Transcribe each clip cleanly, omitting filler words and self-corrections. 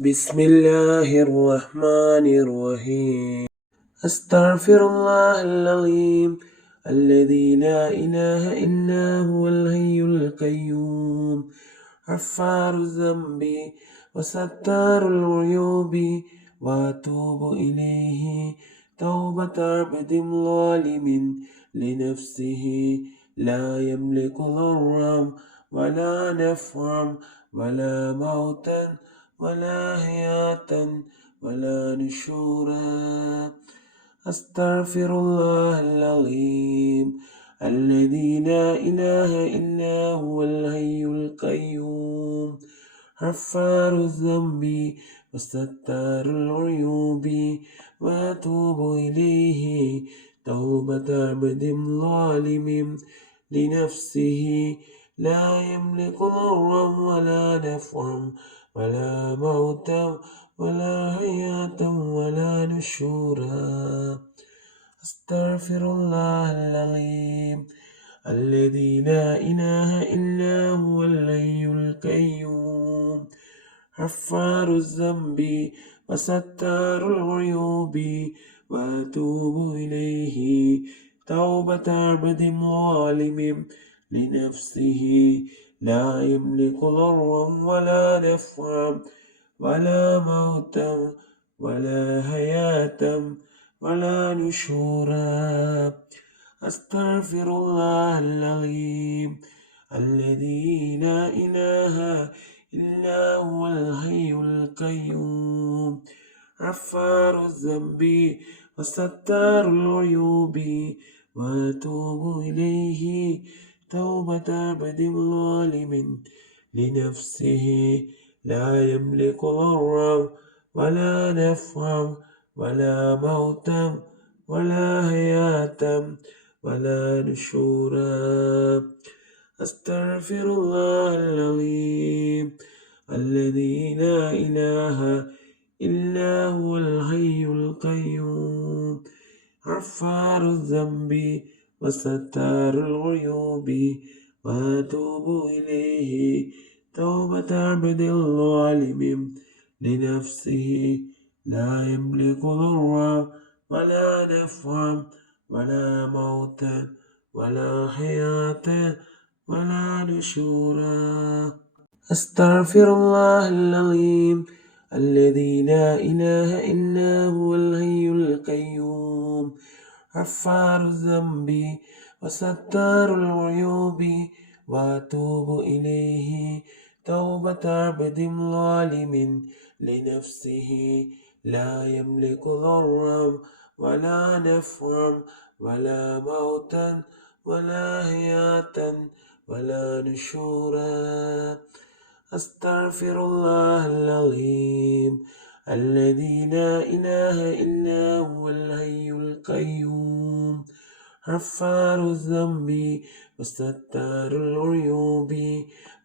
بسم الله الرحمن الرحيم. أستغفر الله العظيم الذي لا إله إلا هو الحي القيوم غفار الذنب وستار العيوب وأتوب إليه توبة عبد ظالم لنفسه لا يملك ضرا ولا نفعا ولا موتا ولا حياة ولا نشورا. أستغفر الله العظيم الذي لا إله إلا هو الحي القيوم غفار الذنب وستار العيوب وأتوب إليه توبة عبد ظالم لنفسه لا يملك ضرا ولا نفعا ولا موتا ولا حياة ولا نشورا. أستغفر الله العظيم الذي لا إله إلا هو الحي القيوم غفار الذنب وستار العيوب وأتوب إليه توبة عبد ظالم لنفسه لا يملك ضرا ولا نفعا ولا موتا ولا حياة ولا نشورا. أستغفر الله العظيم الذي لا إله إلا هو الحي القيوم غفار الذنب وستار العيوب وأتوب إليه توبة عبد ظالم لنفسه لا يملك ضرا ولا نفعا ولا موتا ولا حياة ولا نشورا. أستغفر الله العظيم الذي لا إله إلا هو الحي القيوم غفار الذنب وستار العيوب وأتوب إليه توبة عبد ظالم لنفسه لا يملك ضرا ولا نفعا ولا موتا ولا حياة ولا نشورا. أستغفر الله العظيم الذي لا إله إلا هو الحي القيوم غفار الذنب وستار العيوب وأتوب إليه توبة عبد ظالم لنفسه لا يملك ضرا ولا نفعا ولا موتا ولا حياة ولا نشورا. أستغفر الله العظيم الذي لا إله إلا هو الحي القيوم غفار الذنب وستار العيوب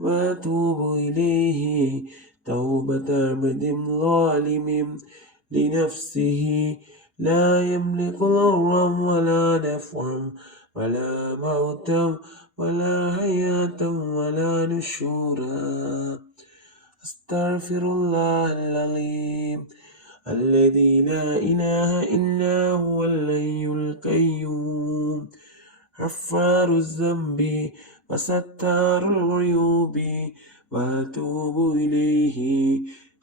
وأتوب إليه توبة عبد ظالم لنفسه لا يملك ضرا ولا نفعا ولا موتا ولا حياة ولا نشورا. أستغفر الله العظيم الذي لا إله إلا هو الحي القيوم غفار الذنب وستار العيوب وأتوب إليه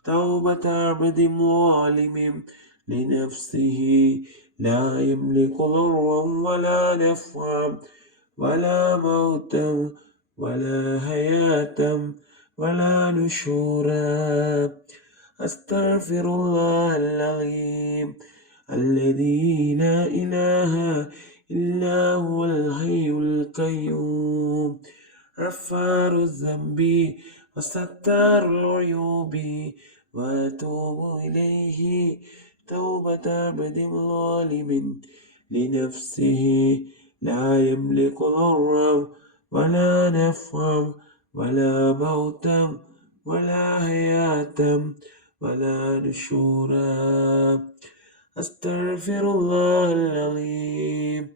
توبة عبد ظالم لنفسه لا يملك ضرا ولا نفعا ولا موتا ولا حياة ولا نشورا. أستغفر الله العظيم الذي لا إله إلا هو الحي القيوم غفار الذنب وستار العيوب وأتوب إليه توبة عبد ظالم لنفسه لا يملك ضرا ولا نفعا ولا موتا ولا حياة ولا نشورا. أستغفر الله العظيم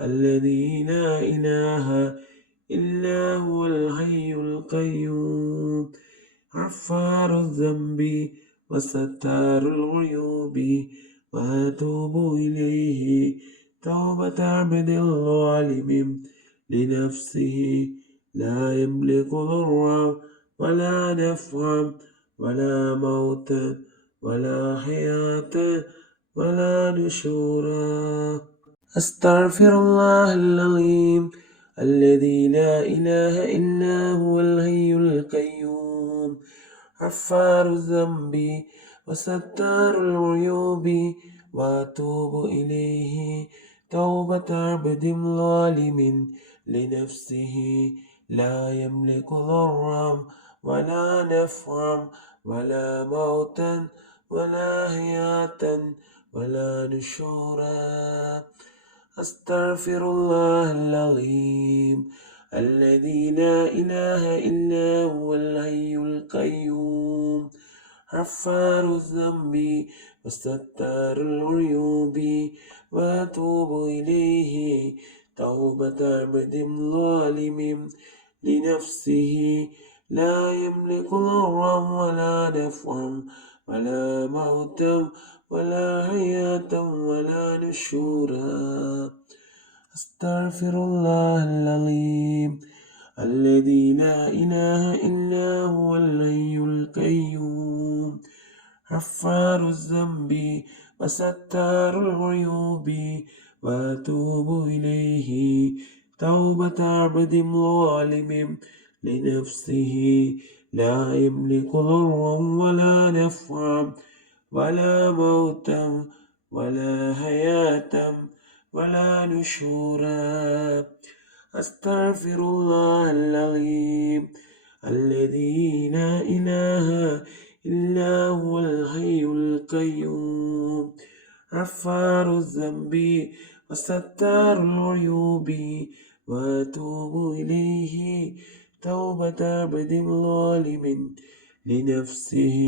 الذي لا إله إلا هو الحي القيوم غفار الذنب وستار العيوب وأتوب إليه توبة عبد ظالم لنفسه لا يملك ضرا ولا نفعا ولا موتا ولا حياة ولا نشورا. أستغفر الله العظيم الذي لا إله إلا هو الحي القيوم غفار الذنب وستار العيوب وأتوب إليه توبة عبد ظالم لنفسه لا يملك ضرا ولا نفعا ولا موتا ولا حياة ولا نشورا. أستغفر الله العظيم الذي لا إله إلا هو الحي القيوم غفار الذنب وستار العيوب وأتوب إليه توبة عبد ظالم لنفسه لا يملك ضرا ولا نفعا ولا موتا ولا حياة ولا نشورا. أستغفر الله العظيم الذي لا إله إلا هو الحي القيوم غفار الذنب وستار العيوب وأتوب إليه توبة عبد ظالم لنفسه لا يملك ضرا ولا نفعا ولا موتا ولا حياة ولا نشورا. أستغفر الله العظيم الذي لا إله إلا هو الحي القيوم غفار الذنب وستار العيوب وأتوب إليه توبة عبد ظالم لنفسه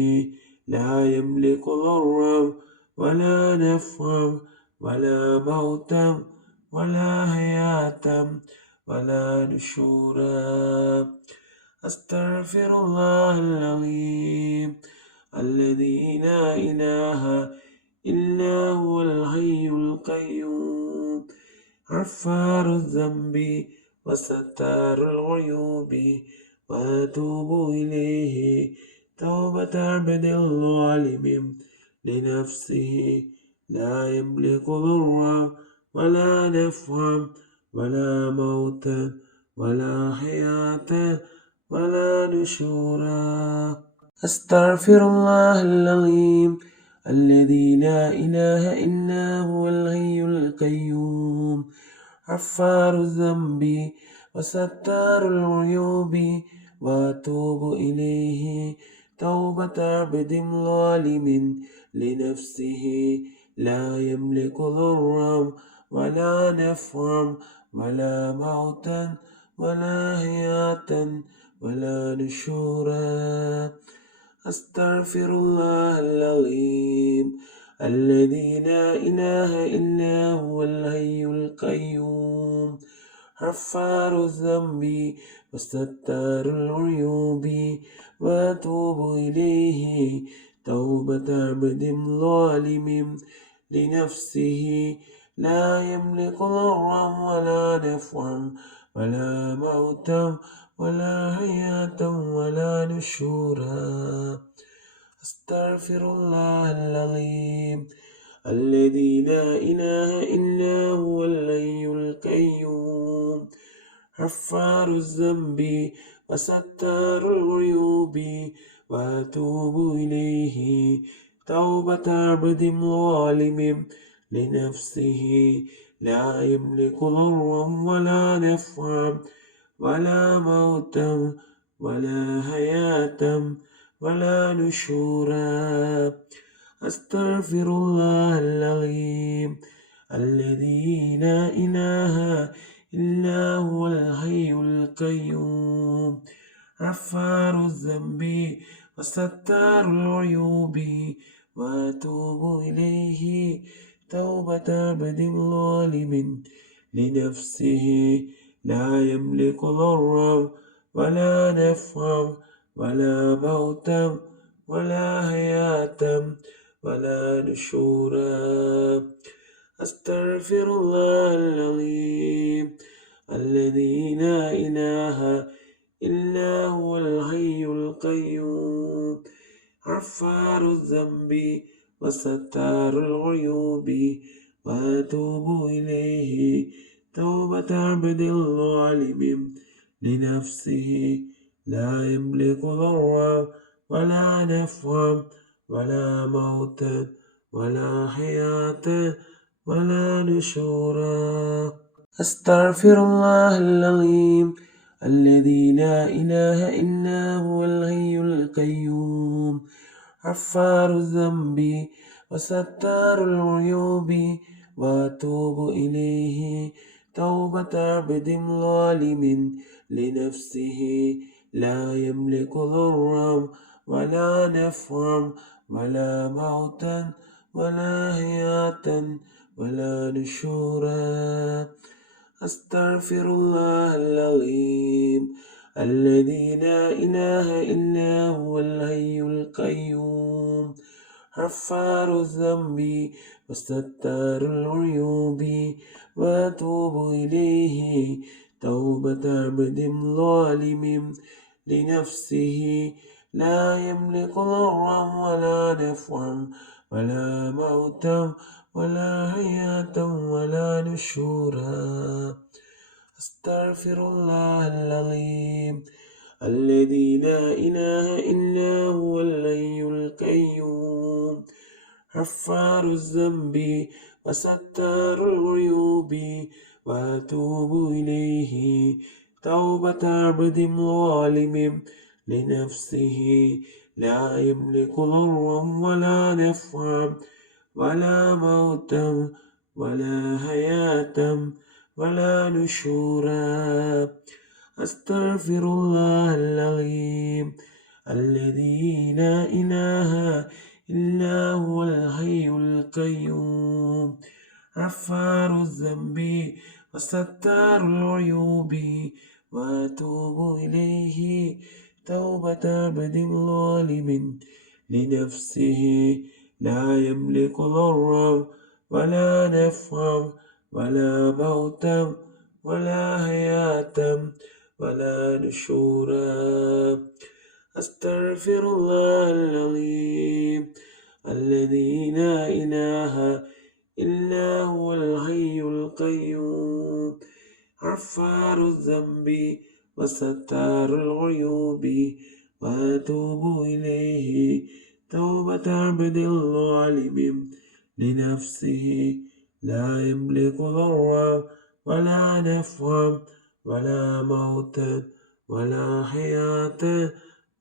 لا يملك ضرا ولا نفعا ولا موتا ولا حياة ولا نشورا. أستغفر الله العظيم الذي لا إله إلا هو الحي القيوم غفار الذنب وستار العيوب وأتوب إليه توبة عبد ظالم لنفسه لا يملك ضرا ولا نفعا ولا موتا ولا حياة ولا نشورا. أستغفر الله العظيم الذي لا إله إلا هو الحي القيوم غفار الذنب وستار العيوب وأتوب إليه توبة عبد ظالم لنفسه لا يملك ضرا ولا نفعا ولا موتا ولا حياة ولا نشورا. أستغفر الله العظيم الذي لا إله إلا هو الحي القيوم غفار الذنب وستار العيوب وأتوب إليه توبة عبد ظالم لنفسه لا يملك ضرا ولا نفعا ولا موتا ولا حياة ولا نشورا. أستغفر الله العظيم الذي لا إله إلا هو الحي القيوم غفار الذنب وستار العيوب وأتوب إليه توبة عبد ظالم لنفسه لا يملك ضرا ولا نفعا ولا موتا ولا حياة ولا نشورا. أستغفر الله العظيم الذي لا إله إلا هو الحي القيوم غفار الذنب وستار العيوب وأتوب إليه توبة عبد ظالم لنفسه لا يملك ضرا ولا نفعا ولا موتا ولا حياة ولا نشورا. أستغفر الله العظيم الذي لا إله إلا هو الحي القيوم غفار الذنب وستار العيوب وأتوب إليه توبة عبد ظالم لنفسه لا يملك ضرا ولا نفعا ولا موتا ولا حياة ولا نشورا. أستغفر الله العظيم الذي لا إله إلا هو الحي القيوم غفار الذنب وستار العيوب وأتوب إليه توبة عبد ظالم لنفسه لا يملك ضرا ولا نفعا ولا موتا ولا حياة ولا نشورا. أستغفر الله العظيم الذي لا إله إلا هو الحي القيوم غفار الذنب وستار العيوب وأتوب إليه توبة عبد ظالم لنفسه لا يملك ضرا ولا نفعا ولا موتا ولا حياة ولا نشورا. أستغفر الله العظيم الذي لا إله إلا هو الحي القيوم غفار الذنب وستار العيوب وأتوب إليه توبة عبد ظالم لنفسه لا يملك ضرا ولا نفعا ولا موتا ولا حياة ولا نشورا. أستغفر الله العظيم الذي لا إله إلا هو الحي القيوم غفار الذنب وستار العيوب وأتوب إليه توبة عبد ظالم لنفسه لا يملك ضرا ولا نفعا ولا موتا ولا حياة ولا نشورا. أستغفر الله العظيم الذي لا إله إلا هو الحي القيوم غفار الذنب وستار العيوب وأتوب إليه توبة عبد ظالم لنفسه لا يملك ضرا ولا نفعا ولا موتا ولا حياة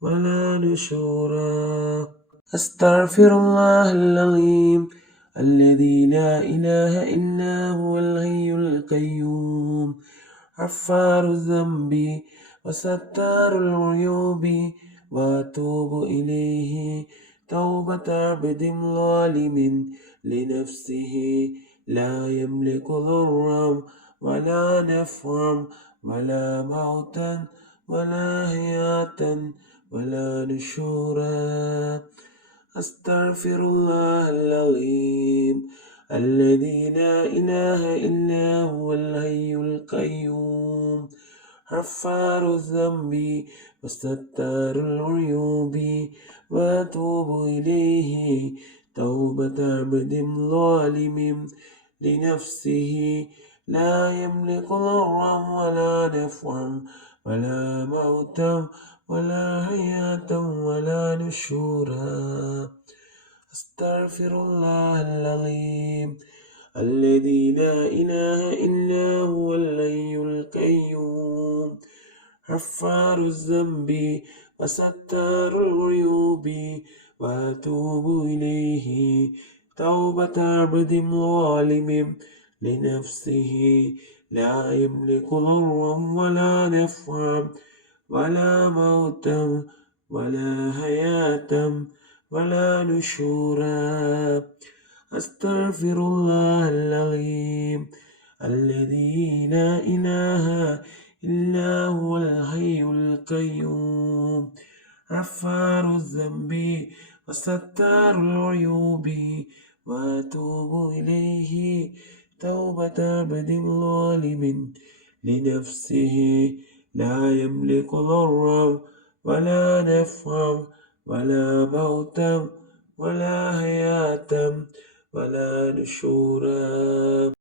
ولا نشورا. أستغفر الله العظيم الذي لا إله إلا هو الحي القيوم غفار الذنب وستار العيوب وأتوب إليه توبة عبد ظالم لنفسه لا يملك ضرا ولا نفعا ولا موتا ولا حياة ولا نشورا. أستغفر الله العظيم الذي لا إله إلا هو الحي القيوم غفار الذنب وستار العيوب وأتوب إليه توبة عبد ظالم لنفسه لا يملك ضرا ولا نفعا ولا موتا ولا حياة ولا نشورا. أستغفر الله العظيم الذي لا إله إلا هو الحي القيوم غفار الذنب وستار العيوب وأتوب إليه توبة عبد ظالم لنفسه لا يملك ضرا ولا نفعا ولا موتا ولا حياة ولا نشورا. أستغفر الله العظيم الذي لا إله إلا هو الحي القيوم غفار الذنب وستار العيوب وأتوب إليه توبة عبد ظالم لنفسه لا يملك ضرا ولا نفعا ولا موتا ولا حياة ولا نشورا.